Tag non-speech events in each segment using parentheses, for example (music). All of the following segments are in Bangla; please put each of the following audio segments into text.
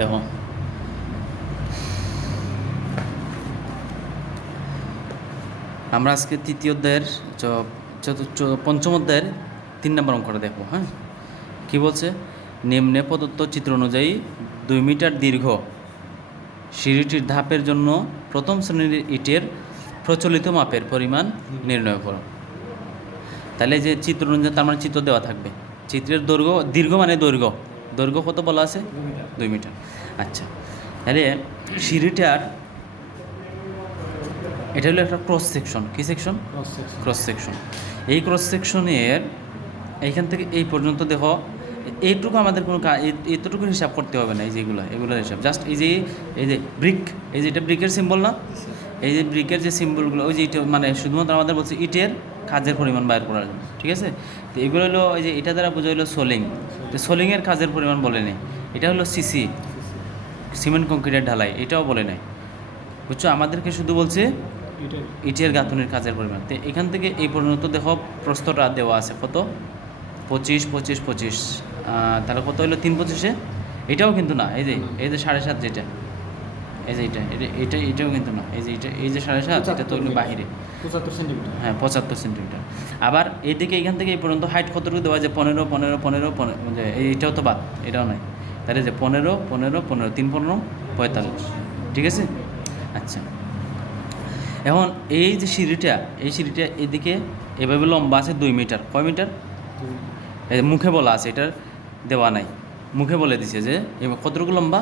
দেখো আমরা আজকে তৃতীয় অধ্যায়ের চতুর্থ পঞ্চম অধ্যায়ের তিন নম্বর অঙ্কটা দেখব হ্যাঁ? কি বলছে? নিম্নে প্রদত্ত চিত্র অনুযায়ী দুই মিটার দীর্ঘ সিঁড়িটির ধাপের জন্য প্রথম শ্রেণির ইটের প্রচলিত মাপের পরিমাণ নির্ণয় করো। তাহলে যে চিত্র অনুযায়ী তার মানে চিত্র দেওয়া থাকবে। চিত্রের দৈর্ঘ্য দীর্ঘ মানে দৈর্ঘ্য। দৈর্ঘ্য কত বলা আছে? দুই মিটার। আচ্ছা তাহলে সিঁড়িটার এটা হলো একটা ক্রস সেকশন কি সেকশন ক্রস সেকশন এই ক্রস সেকশনের এইখান থেকে এই পর্যন্ত দেখো এইটুকু আমাদের কোনো কা- এই- এইটুকু হিসাব করতে হবে না এই যেগুলো এগুলোর হিসাব। জাস্ট এই যে এই যে ব্রিক এই যে এটা ব্রিকের সিম্বল না? এই যে ব্রিকের যে সিম্বলগুলো ওই যে ইটা মানে শুধুমাত্র আমাদের বলছে ইটের কাজের পরিমাণ বাইর করার জন্য, ঠিক আছে? তো এগুলো হলো ওই যে এটা দ্বারা বোঝা হলো সোলিং। তো সোলিংয়ের কাজের পরিমাণ বলে নেই। এটা হলো সিসি, সিমেন্ট, কংক্রিটের ঢালাই, এটাও বলে নাই। বুঝছ? আমাদেরকে শুধু বলছে ইটের গাঁথনির কাজের পরিমাণ। তো এখান থেকে এই পর্যন্ত দেখো প্রস্তটা দেওয়া আছে কত? পঁচিশ পঁচিশ পঁচিশ। তাহলে কত হলো? তিন পঁচিশে? এটাও কিন্তু না, এই যে এই যে সাড়ে সাত যেটা। এই যে এটা এটা এটা এটাও কিন্তু না। এই যে এটা এই যে সাড়ে সাত এটা তো হলো বাহিরে। পঁচাত্তর সেন্টিমিটার হ্যাঁ পঁচাত্তর সেন্টিমিটার আবার এইদিকে এখান থেকে এই পর্যন্ত হাইট কতটুকু দেওয়া যে পনেরো পনেরো পনেরো পনেরো যে এইটাও তো বাদ এটাও নাই তাহলে যে পনেরো পনেরো পনেরো তিন পনেরো পঁয়তাল্লিশ। ঠিক আছে? আচ্ছা। এখন এই যে সিঁড়িটা এই সিঁড়িটা এদিকে এভাবে লম্বা আছে দুই মিটার। কয় মিটার? মুখে বলা আছে এটার দেওয়া নাই। মুখে বলে দিছে যে এবার কতটুকু লম্বা?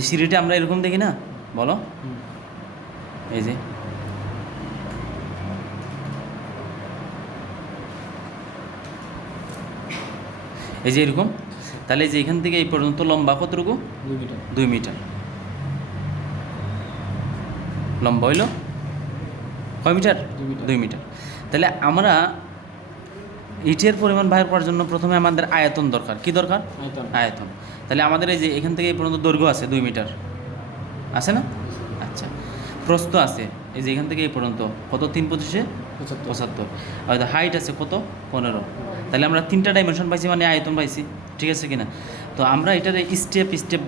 সিঁড়িটা আমরা এরকম দেখি না? বলো। এই যে। এই যে এরকম। তাহলে যে এখান থেকে এই পর্যন্ত লম্বা কতটুকু? দুই মিটার। দুই মিটার। লম্বা হইল? কয় মিটার। দুই মিটার। তাহলে আমরা ইটের পরিমাণ বাইর করার জন্য প্রথমে আমাদের আয়তন দরকার। কি দরকার? আয়তন। আয়তন। তাহলে আমাদের এই যে এখান থেকে এই পর্যন্ত দৈর্ঘ্য আছে দুই মিটার। আছে না? আচ্ছা। প্রস্থ আছে। এই যে এখান থেকে এই পর্যন্ত। কত? তিন পঁচিশে? পঁচাত্তর। পঁচাত্তর। আর হাইট আছে কত? পনেরো। তাহলে আমরা তিনটা ডাইমেনশন পাইছি মানে আয়তন পাইছি। ঠিক আছে কিনা? তো আমরা এটার স্টেপ স্টেপ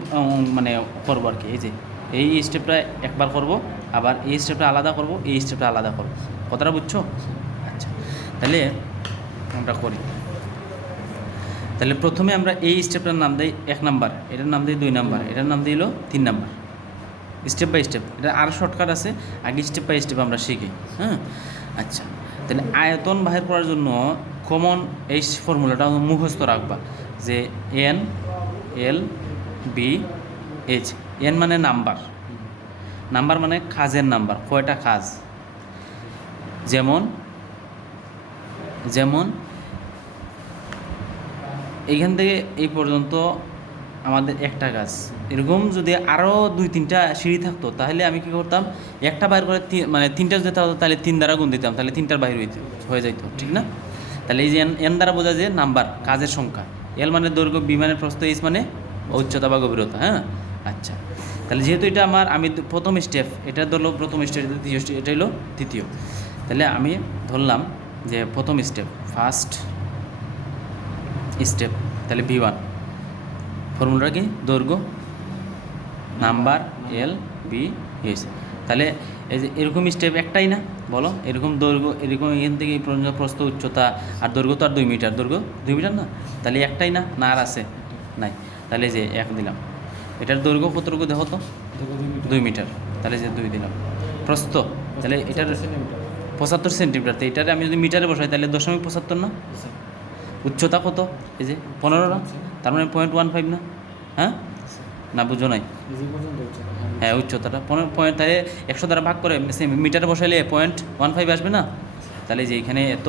মানে করব আর কি। এই যে এই স্টেপটা একবার করব আবার এই স্টেপটা আলাদা করব এই স্টেপটা আলাদা করব। কথাটা বুঝছ? আচ্ছা। তাহলে আমরা করি? তাহলে প্রথমে আমরা এই স্টেপটার নাম দিই এক নাম্বার, এটার নাম দিই দুই নাম্বার, এটার নাম দিই হলো তিন নাম্বার। স্টেপ বাই স্টেপ এটা আরও শর্টকাট আছে, আগে স্টেপ বাই স্টেপ আমরা শিখি হ্যাঁ? আচ্ছা তাহলে আয়তন বাহির করার জন্য কমন এই ফর্মুলাটা মুখস্থ রাখবা, যে N L B H N মানে নাম্বার নাম্বার মানে কাজের নাম্বার, কয়টা কাজ যেমন যেমন এইখান থেকে এই পর্যন্ত আমাদের একটা গাছ। এরকম যদি আরও দুই তিনটা সিঁড়ি থাকতো, তাহলে আমি কী করতাম? একটা বাইর করে মানে তিনটা যদি থাকতো, তাহলে তিন দ্বারা গুণ দিতাম, তাহলে তিনটার বাইর হয়ে যেত ঠিক না? তাহলে এই যে এন দ্বারা বোঝা যে নাম্বার, কাজের সংখ্যা। এল মানে দৈর্ঘ্য, বি মানে প্রস্থ, এইচ মানে উচ্চতা বা গভীরতা হ্যাঁ? আচ্ছা। তাহলে যেহেতু এটা আমার, আমি প্রথম স্টেপ এটা ধরলো প্রথম স্টেপ দ্বিতীয় এটা হলো তৃতীয়। তাহলে আমি ধরলাম যে প্রথম স্টেপ ফার্স্ট স্টেপ তাহলে ভি ওয়ান ফর্মুলাটা কি? দৈর্ঘ্য। নাম্বার এল বি এস তাহলে এই যে এরকম স্টেপ একটাই না? বলো এরকম দৈর্ঘ্য এরকম এখান থেকে প্রস্থ উচ্চতা আর দৈর্ঘ্য তো আর দুই মিটার। দৈর্ঘ্য দুই মিটার না? তাহলে একটাই না? না আর আছে? নাই। তাহলে যে এক দিলাম। এটার দৈর্ঘ্য কতটুকু দেখো তো? দুই মিটার। তাহলে যে দুই দিলাম। প্রস্থ। তাহলে এটার পঁচাত্তর সেন্টিমিটার। তো এটারে আমি যদি মিটারে বসাই, তাহলে দশমিক পঁচাত্তর না? উচ্চতা কত? এই যে পনেরো না? তার মানে পয়েন্ট ওয়ান ফাইভ না? হ্যাঁ? না, বুঝো নাই। হ্যাঁ উচ্চতাটা। পনেরো পয়েন্ট তাহলে একশো দ্বারা ভাগ করে মিটারে বসাইলে পয়েন্ট ওয়ান ফাইভ আসবে না? তাহলে যে এখানে এত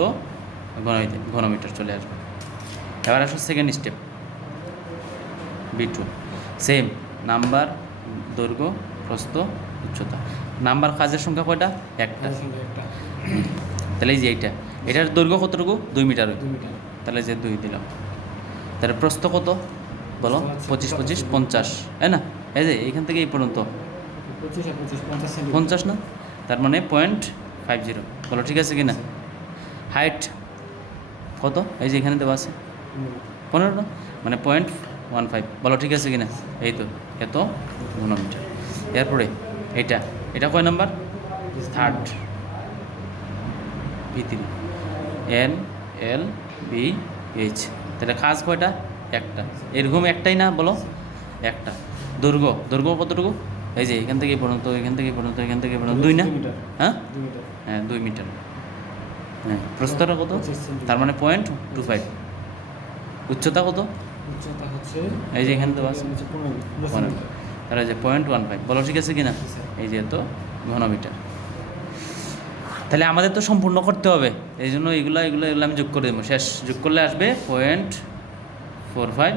ঘন ঘনমিটার চলে আসবে। এবার আসো second step V two same number দৈর্ঘ্য, প্রস্থ, উচ্চতা। নাম্বার কাজের সংখ্যা কয়টা? একটা। তাহলে এই যে এইটা। এটার দৈর্ঘ্য কতটুকু? দুই মিটার। তাহলে যে দুই দিলাম। তাহলে প্রস্থ কত? বলো। পঁচিশ পঁচিশ পঞ্চাশ। হ্যাঁ না? এই যে এখান থেকে এই পর্যন্ত। পঞ্চাশ না? তার মানে পয়েন্ট ফাইভ জিরো বলো ঠিক আছে কি না হাইট কত? এই যে এখানে দেওয়া আছে। পনেরো না? মানে পয়েন্ট ওয়ান ফাইভ বলো ঠিক আছে কি না এই তো। এত ঘনমিটার। এরপরে এটা এটা কয় number? Third V three N L B H তাহলে খাস কয়টা? একটা। এরকম একটাই না বলো? একটা। দৈর্ঘ্য দৈর্ঘ্য কতটুকু? এই যে এখান থেকে পর্যন্ত এখান থেকে পর্যন্ত এখান থেকে পর্যন্ত। দুই না? মিটার হ্যাঁ? দুই মিটার। হ্যাঁ দুই মিটার। হ্যাঁ প্রস্তটা কত? তার মানে পয়েন্ট টু ফাইভ উচ্চতা কত? উচ্চতা হচ্ছে এই যে এখান থেকে পনেরো। তাহলে যে পয়েন্ট ওয়ান ফাইভ বলো ঠিক আছে কি না স্যার। এই যে এত ঘনমিটার। তাহলে আমাদের তো সম্পূর্ণ করতে হবে এই জন্য এগুলো এগুলো এগুলো আমি যোগ করে দেবো। শেষ যোগ করলে আসবে পয়েন্ট ফোর ফাইভ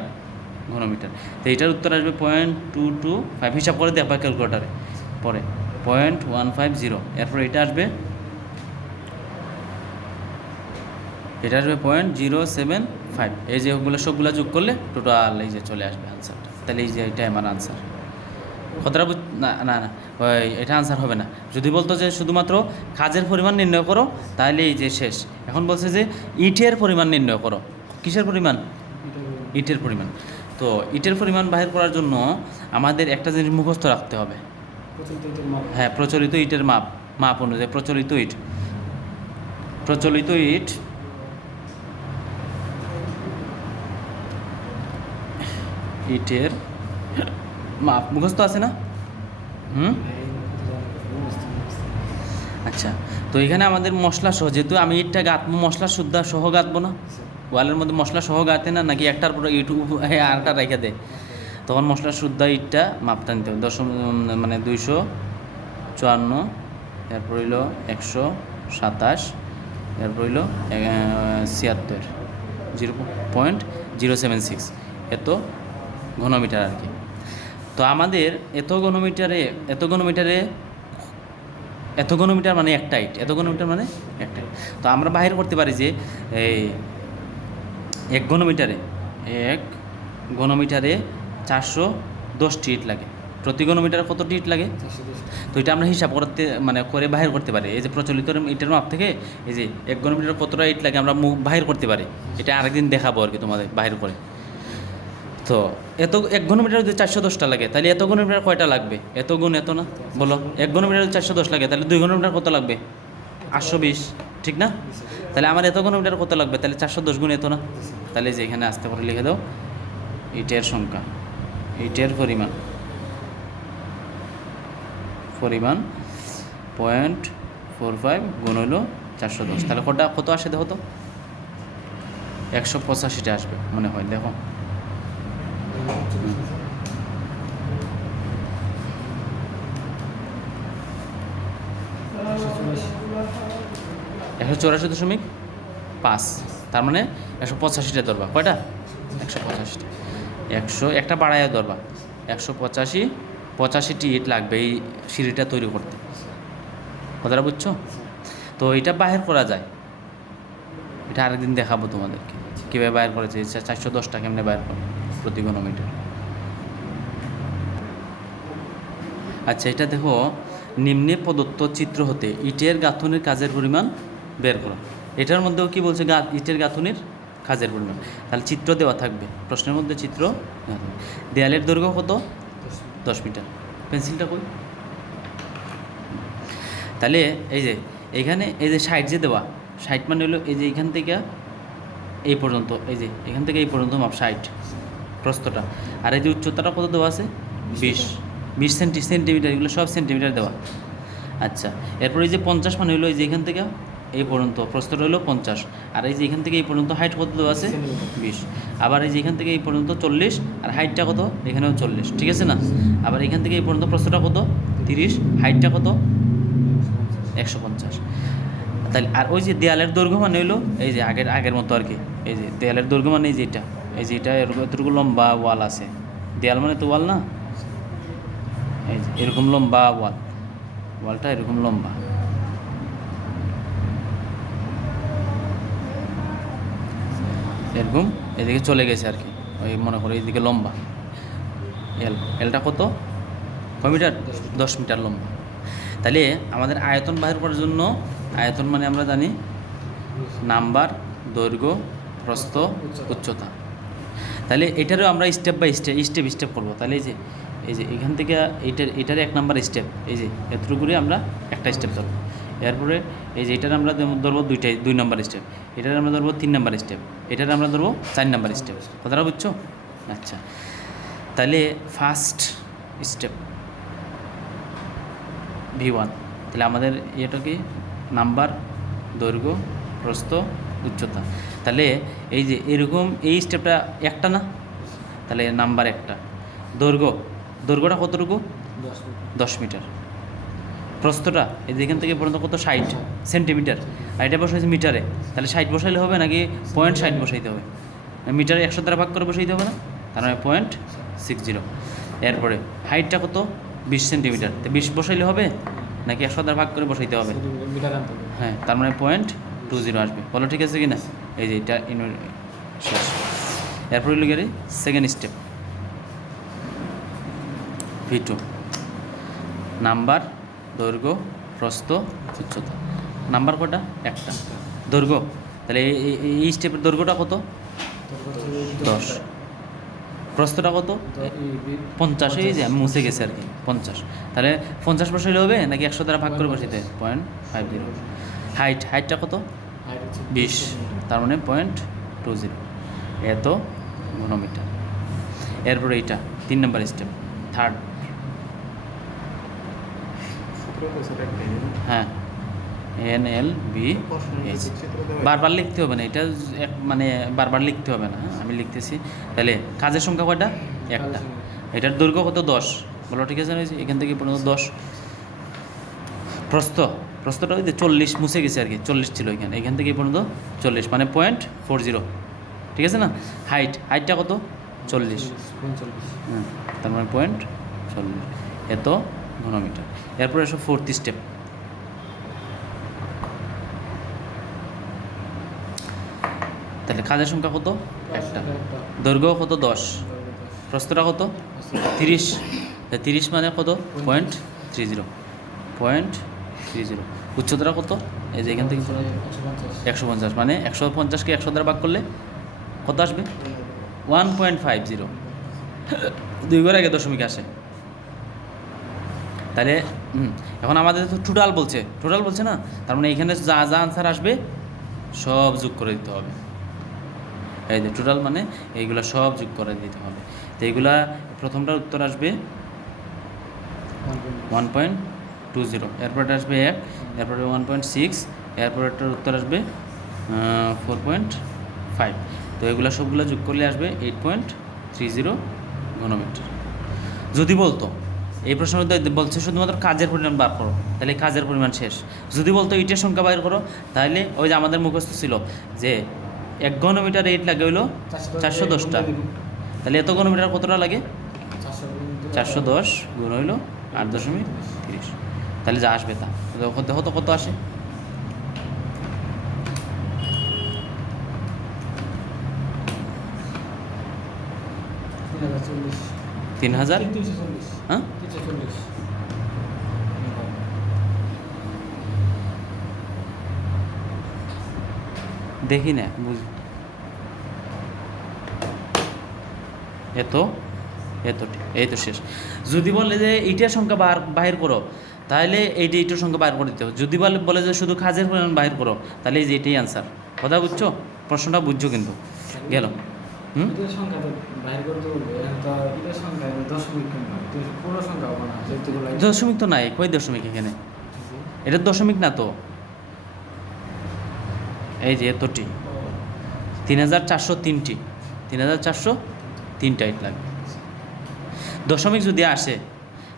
ঘনমিটার। তো এইটার উত্তর আসবে পয়েন্ট টু টু ফাইভ হিসাব করে দেখবা ক্যালকুলেটারে পরে পয়েন্ট ওয়ান ফাইভ জিরো এরপর এটা আসবে। এটা আসবে পয়েন্ট জিরো সেভেন ফাইভ এই যে ওগুলো সবগুলো যোগ করলে টোটাল এই যে চলে আসবে আনসারটা তাহলে এই যে এটাই আমার আনসার বুঝ না না না এটা আনসার হবে না। যদি বলতো যে শুধুমাত্র কাজের পরিমাণ নির্ণয় করো তাহলে এই যে শেষ। এখন বলছে যে ইটের পরিমাণ নির্ণয় করো। কিসের পরিমাণ? ইটের পরিমাণ। তো ইটের পরিমাণ বাহির করার জন্য আমাদের একটা জিনিস মুখস্থ রাখতে হবে। হ্যাঁ প্রচলিত ইটের মাপ মাপ অনুযায়ী প্রচলিত ইট। প্রচলিত ইট ইটের মুখস্থ আছে না? হুম? আচ্ছা তো এখানে আমাদের মশলা সহ যেহেতু আমি ইটটা গাঁথবো মশলা শুদ্ধ সহ গাঁথবো না? ওয়ালের মধ্যে মশলা সহ গাঁথে না নাকি একটার পরে (laughs) হ্যাঁ, আরেকটা রেখে দেয় তখন মশলা শুদ্ধ ইটটা মাপটা নিতে হবে। দশম মানে দুইশো চুয়ান্ন এরপর হইল একশো সাতাশ এরপর হইল ছিয়াত্তর zero point zero seven six. এত ঘনমিটার আর কি। তো আমাদের এত ঘনমিটারে এত ঘনমিটারে এত ঘনমিটার মানে একটা ইট এত ঘনমিটার মানে একটা ইট। তো আমরা বাহির করতে পারি যে এই এক ঘনমিটারে এক ঘনমিটারে চারশো দশটি ইট লাগে। প্রতি ঘনমিটারে কতটি ইট লাগে? তো এটা আমরা হিসাব করতে মানে করে বাহির করতে পারি। এই যে প্রচলিত ইটের মাপ থেকে এই যে এক ঘনমিটার কতটা ইট লাগে আমরা মু- বাহির করতে পারি। এটা আরেকদিন দেখাবো আর কি তোমাদের বাহির করে। তো এত এক ঘনমিটার যদি চারশো দশটা লাগে, তাহলে এত ঘনমিটার কয়টা লাগবে? এত গুণ এত না? বলো। এক ঘনমিটার যদি চারশো দশ লাগে, তাহলে দুই ঘনমিটার কত লাগবে? আটশো বিশ, ঠিক না? তাহলে আমার এত ঘনমিটার কত লাগবে? তাহলে চারশো দশ গুণ এত না? তাহলে যে এখানে আসতে করে লিখে দাও। ইটের সংখ্যা। ইটের পরিমাণ। পরিমাণ পয়েন্ট ফোর ফাইভ গুণ হলো চারশো দশ। তাহলে কটা কত আসে দেখো তো? একশো পঁচাশিটা আসবে, মনে হয়। দেখো। একশো চৌরাশি দশমিক পাঁচ। তার মানে একশো পঁচাশিটা ধরবা। কয়টা? একশো পঁচাশিটা। একশো একটা বাড়াইয়া ধরবা। একশো পঁচাশি, পঁচাশিটি ইট লাগবে এই সিঁড়িটা তৈরি করতে। কথাটা বুঝছ? তো এটা বাহির করা যায়। এটা আরেকদিন দেখাবো তোমাদেরকে। কীভাবে বাইর করেছে? চারশো দশটা কেমনে বাইর করে প্রতি ঘনমিটার। আচ্ছা এটা দেখো, নিম্নে প্রদত্ত চিত্র হতে ইটের গাঁথনির কাজের পরিমাণ বের করো। এটার মধ্যেও কি বলছে গা, ইটের গাঁথনির কাজের পরিমাণ। তাহলে চিত্র দেওয়া থাকবে। প্রশ্নের মধ্যে চিত্র দেয়ালের দৈর্ঘ্য কত? দশ মিটার। পেন্সিলটা কই? তাহলে এই যে, এখানে এই যে সাইড যে দেওয়া, সাইড মানে হলো এই যে এখান থেকে এই পর্যন্ত, এই যে এখান থেকে এই পর্যন্ত মাপ সাইড। প্রস্তটা আর এই যে উচ্চতাটা কত দেওয়া আছে? বিশ বিশ। সেন্টি সেন্টিমিটার এগুলো সব সেন্টিমিটার দেওয়া। আচ্ছা এরপর এই যে পঞ্চাশ মানে হলো এই যে এখান থেকে এই পর্যন্ত। প্রস্তটা হলো পঞ্চাশ। আর এই যে এখান থেকে এই পর্যন্ত হাইট কত দেওয়া আছে? বিশ। আবার এই যে এখান থেকে এই পর্যন্ত চল্লিশ আর হাইটটা কত? এখানেও চল্লিশ। ঠিক আছে না? আবার এখান থেকে এই পর্যন্ত প্রস্তটা কত? তিরিশ। হাইটটা কত? একশো পঞ্চাশ। তাহলে আর ওই যে দেয়ালের দৈর্ঘ্য মানে হইল এই যে আগের আগের মতো আর কি। এই যে দেয়ালের দৈর্ঘ্য মানে এই যে এটা। এই যে এটা এরকম এতটুকু লম্বা ওয়াল আছে। দেয়াল মানে তো ওয়াল না? এই যে এরকম লম্বা ওয়াল। ওয়ালটা এরকম লম্বা। এরকম এদিকে চলে গেছে আর কি। ওই মনে করো এইদিকে লম্বা। এল, এলটা কত? কয় মিটার? দশ মিটার লম্বা। তাহলে আমাদের আয়তন বাহির করার জন্য আয়তন মানে আমরা জানি নাম্বার, দৈর্ঘ্য, প্রস্থ, উচ্চতা। তাহলে এটারও আমরা step by step step step করব। তাহলে এই যে এই যে এখান থেকে এইটার এটার এক নাম্বার স্টেপ এই যে, এতটুকু করে আমরা একটা স্টেপ ধরবো। এরপরে এই যে এটার আমরা ধরবো দুইটাই, দুই নম্বর স্টেপ এটার আমরা ধরবো তিন নাম্বার স্টেপ এটার আমরা ধরবো চার নাম্বার স্টেপ কথাটা বুঝছ? আচ্ছা। তাহলে ফার্স্ট স্টেপ ভি ওয়ান তাহলে আমাদের এটা কি? নাম্বার দৈর্ঘ্য, প্রস্থ, উচ্চতা। তাহলে এই যে এরকম এই স্টেপটা একটা না? তাহলে নাম্বার একটা। দৈর্ঘ্য দৈর্ঘ্যটা কতটুকু? দশ মিটার। প্রস্থটা এই যে এখান থেকে পর্যন্ত কত? ষাট সেন্টিমিটার। আর এটা বসাইছে মিটারে। তাহলে ষাট বসাইলে হবে নাকি পয়েন্ট ষাট বসাইতে হবে? মিটারে একশো দ্বারা ভাগ করে বসাইতে হবে না? তার মানে পয়েন্ট সিক্স জিরো এরপরে হাইটটা কত? বিশ সেন্টিমিটার। তো বিশ বসাইলে হবে? নাকি একশো দ্বারা ভাগ করে বসাইতে হবে? হ্যাঁ তার মানে পয়েন্ট টু জিরো আসবে। বলো ঠিক আছে কি না এই যে এটা ইন- শেষ। এরপর হইল গিয়ে second step V two number দৈর্ঘ্য প্রস্থ উচ্চতা। নাম্বার কটা? একটা। দৈর্ঘ্য। তাহলে এই- স্টেপের দৈর্ঘ্যটা কত? দশ। প্রস্থটা কত? পঞ্চাশ। এই যে আমি মুছে গেছি আর কি পঞ্চাশ। তাহলে পঞ্চাশ বসাইলে হবে নাকি একশো দ্বারা ভাগ করে বসাইতে পয়েন্ট ফাইভ জিরো হাইট হাইটটা কত? বিশ। তার মানে পয়েন্ট টু জিরো এত ঘনমিটার এরপরে এইটা, তিন নম্বর স্টেপ থার্ড হ্যাঁ এন এল বি এইচ বারবার লিখতে হবে না, এটা মানে বারবার লিখতে হবে না? আমি লিখতেছি। তাহলে কাজের সংখ্যা কয়টা? একটা। এটার দৈর্ঘ্য কত? দশ। বলো, ঠিক আছে? এখান থেকে পর্যন্ত দশ। প্রস্থ। ওই যে চল্লিশ মুছে গেছে আর কি চল্লিশ ছিল এখানে। এখান থেকে পর্যন্ত চল্লিশ মানে পয়েন্ট ফোর জিরো ঠিক আছে না? হাইট হাইটটা কত? চল্লিশ। হ্যাঁ তার মানে পয়েন্ট চল্লিশ। এত ঘনমিটার। এরপরে এসো ফোর্থ স্টেপ তাহলে কাজের সংখ্যা কত? একটা। দৈর্ঘ্য কত? দশ। প্রস্তটা কত? তিরিশ। তিরিশ মানে কত? Point three zero point three zero উচ্চতাটা কত? এই যে এখান থেকে একশো পঞ্চাশ। মানে একশো পঞ্চাশকে একশো দ্বারা ভাগ করলে কত আসবে? One point five zero. দুই ঘর আগে দশমিক আসে। তাহলে এখন আমাদের তো টোটাল বলছে। টোটাল বলছে না? তার মানে এখানে যা যা আনসার আসবে সব যোগ করে দিতে হবে। এই যে টোটাল মানে এইগুলা সব যোগ করে দিতে হবে। তো এইগুলা প্রথমটার উত্তর আসবে ওয়ান পয়েন্ট টু জিরো এরপরটা আসবে এক এরপরে ওয়ান পয়েন্ট সিক্স এরপরটার উত্তর আসবে ফোর পয়েন্ট ফাইভ তো এগুলো সবগুলো যোগ করলে আসবে এইট পয়েন্ট থ্রি জিরো ঘনমিটার। যদি বলতো, এই প্রশ্নের মধ্যে বলছে, শুধুমাত্র কাজের পরিমাণ বার করো, তাহলে কাজের পরিমাণ শেষ। যদি বলতো ইটের সংখ্যা বাইর করো, তাহলে ওই যে আমাদের মুখস্থ ছিল যে এক ঘনমিটার এইট লাগে হইল চারশো দশটা। তাহলে এত ঘনমিটার কতটা লাগে? চারশো দশ গুণ হইল আট দশমিক তাহলে যা আসবে তা। দেখো তো কত আসে? তিন হাজার হ্যাঁ? দেখি না বুঝ এত এত এই তো শেষ। যদি বলে যে এইটার সংখ্যা বাহির করো তাহলে এইটা এইটার সংখ্যা বাইর করে দিতে হবে। যদি বলে বলে যে শুধু কাজের পরিমাণ বাইর করো তাহলে এই যে এটাই আনসার কথা বুঝছ? প্রশ্নটা বুঝছ কিন্তু। গেল। হুম? দশমিক তো নাই কই দশমিক এখানে? এটা দশমিক না তো? এই যে এতটি। তিন হাজার চারশো তিনটি। তিন হাজার চারশো তিনটা ইট লাগবে। দশমিক যদি আসে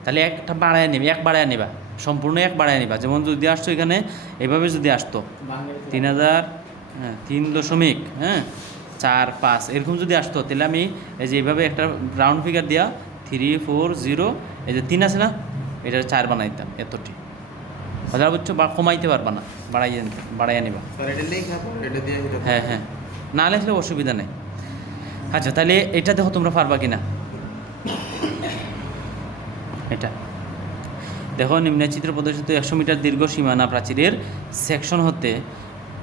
তাহলে একটা বাড়ায় নেবে এক বাড়ায় নেবা। সম্পূর্ণ এক বাড়ায় নিবা। যেমন যদি আসতো এখানে এভাবে যদি আসতো তিন হাজার হ্যাঁ তিন দশমিক হ্যাঁ চার পাঁচ এরকম যদি আসতো তাহলে আমি এই যে এইভাবে একটা রাউন্ড ফিগার দিয়া থ্রি ফোর জিরো এই যে তিন আছে না এটা চার বানাইতাম এতটি। কথা বুঝছ? বা কমাইতে পারবা না বাড়াইয়ে বাড়াইয়া নিবা। হ্যাঁ হ্যাঁ। না লেখলে অসুবিধা নেই। আচ্ছা তাহলে এটা দেখো তোমরা পারবা কি না এটা। দেখো নিম্নচিত্র প্রদর্শিত একশো মিটার দীর্ঘ সীমানা প্রাচীরের সেকশন হতে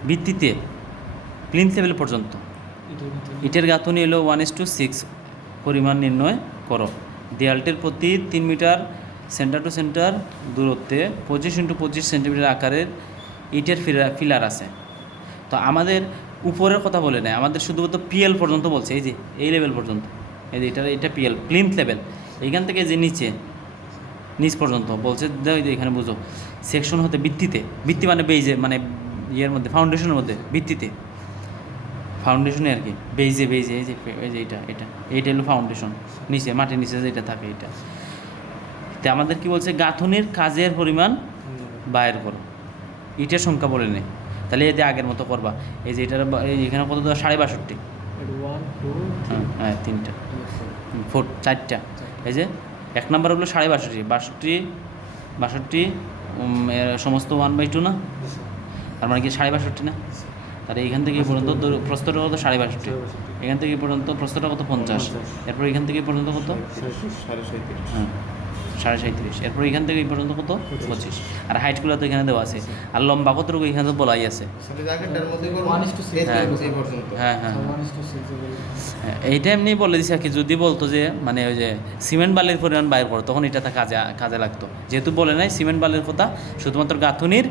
ভিত্তিতে প্লিন্থ লেভেল পর্যন্ত। ইটের গাঁথনি এলো ওয়ান এস টু সিক্স পরিমাণ নির্ণয় করো। দেয়ালটির প্রতি তিন মিটার সেন্টার টু সেন্টার দূরত্বে পঁচিশ ইন্টু পঁচিশ সেন্টিমিটার আকারের ইটের ফিলা- ফিলার আছে। তো আমাদের উপরের কথা বলে নেয়। আমাদের শুধুমাত্র পিএল পর্যন্ত বলছে এই যে এই লেভেল পর্যন্ত। এই যে এটা এটা পিএল প্লিন্থ লেভেল এইখান থেকে যে নিচে নিচ পর্যন্ত বলছে এখানে বুঝো সেকশন হতে ভিত্তিতে ভিত্তি মানে বেইজে মানে ইয়ের মধ্যে ফাউন্ডেশনের মধ্যে ভিত্তিতে। ফাউন্ডেশনে আর কি বেইজে বেইজে এই যে এই যে এটা এটা এইটা হলো ফাউন্ডেশন নিচে মাটির নিচে যেটা থাকে এটা তো আমাদের কি বলছে গাঁথনির কাজের পরিমাণ বাইর করো ইটের সংখ্যা বলে নে তাহলে এই যে আগের মতো করবা। এই যে এটার এখানে কত দেওয়া সাড়ে বাষট্টি। হ্যাঁ হ্যাঁ তিনটা ফোর চারটা। এই যে এক নম্বর হলো সাড়ে বাষট্টি। বাষট্টি বাষট্টি সমস্ত ওয়ান বাই টু না? তার মানে কি সাড়ে বাষট্টি না? তাহলে এখান থেকে পর্যন্ত প্রস্তটা কত? সাড়ে বাষট্টি। এখান থেকে পর্যন্ত প্রস্তরটা কত? পঞ্চাশ। এরপর এখান থেকে পর্যন্ত কত? হ্যাঁ। সাড়ে সাঁত্রিশ এরপর এখান থেকে এই পর্যন্ত কত? পঁচিশ। আর হাইটগুলো তো এখানে দেওয়া আছে। আর লম্বা কতটুকু এখানে তো বলাই আছে? হ্যাঁ। হ্যাঁ হ্যাঁ হ্যাঁ। হ্যাঁ, এইটা এমনি বলে দিছে আর কি যদি বলতো যে মানে ওই যে সিমেন্ট বালির পরিমাণ বাইর করো তখন এটা তা কাজে কাজে লাগতো। যেহেতু বলে নাই সিমেন্ট বালির কথা শুধুমাত্র গাঁথুনির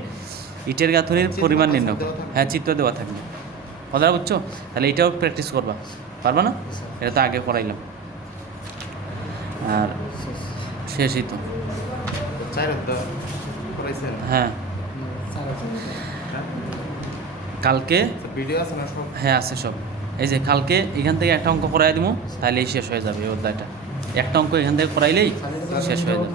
ইটের গাঁথুনির পরিমাণ নির্ণয়। হ্যাঁ চিত্র দেওয়া থাকবে। কথাটা বুঝছ? তাহলে এটাও প্র্যাকটিস করবা। পারবা না? এটা তো আগে করাইলাম আর শেষই তো। হ্যাঁ। কালকে? হ্যাঁ আছে সব। এই যে কালকে এখান থেকে একটা অঙ্ক করাই দিব তাহলেই শেষ হয়ে যাবে এই অধ্যায়টা। একটা অঙ্ক এখান থেকে করাইলেই শেষ হয়ে যাবে।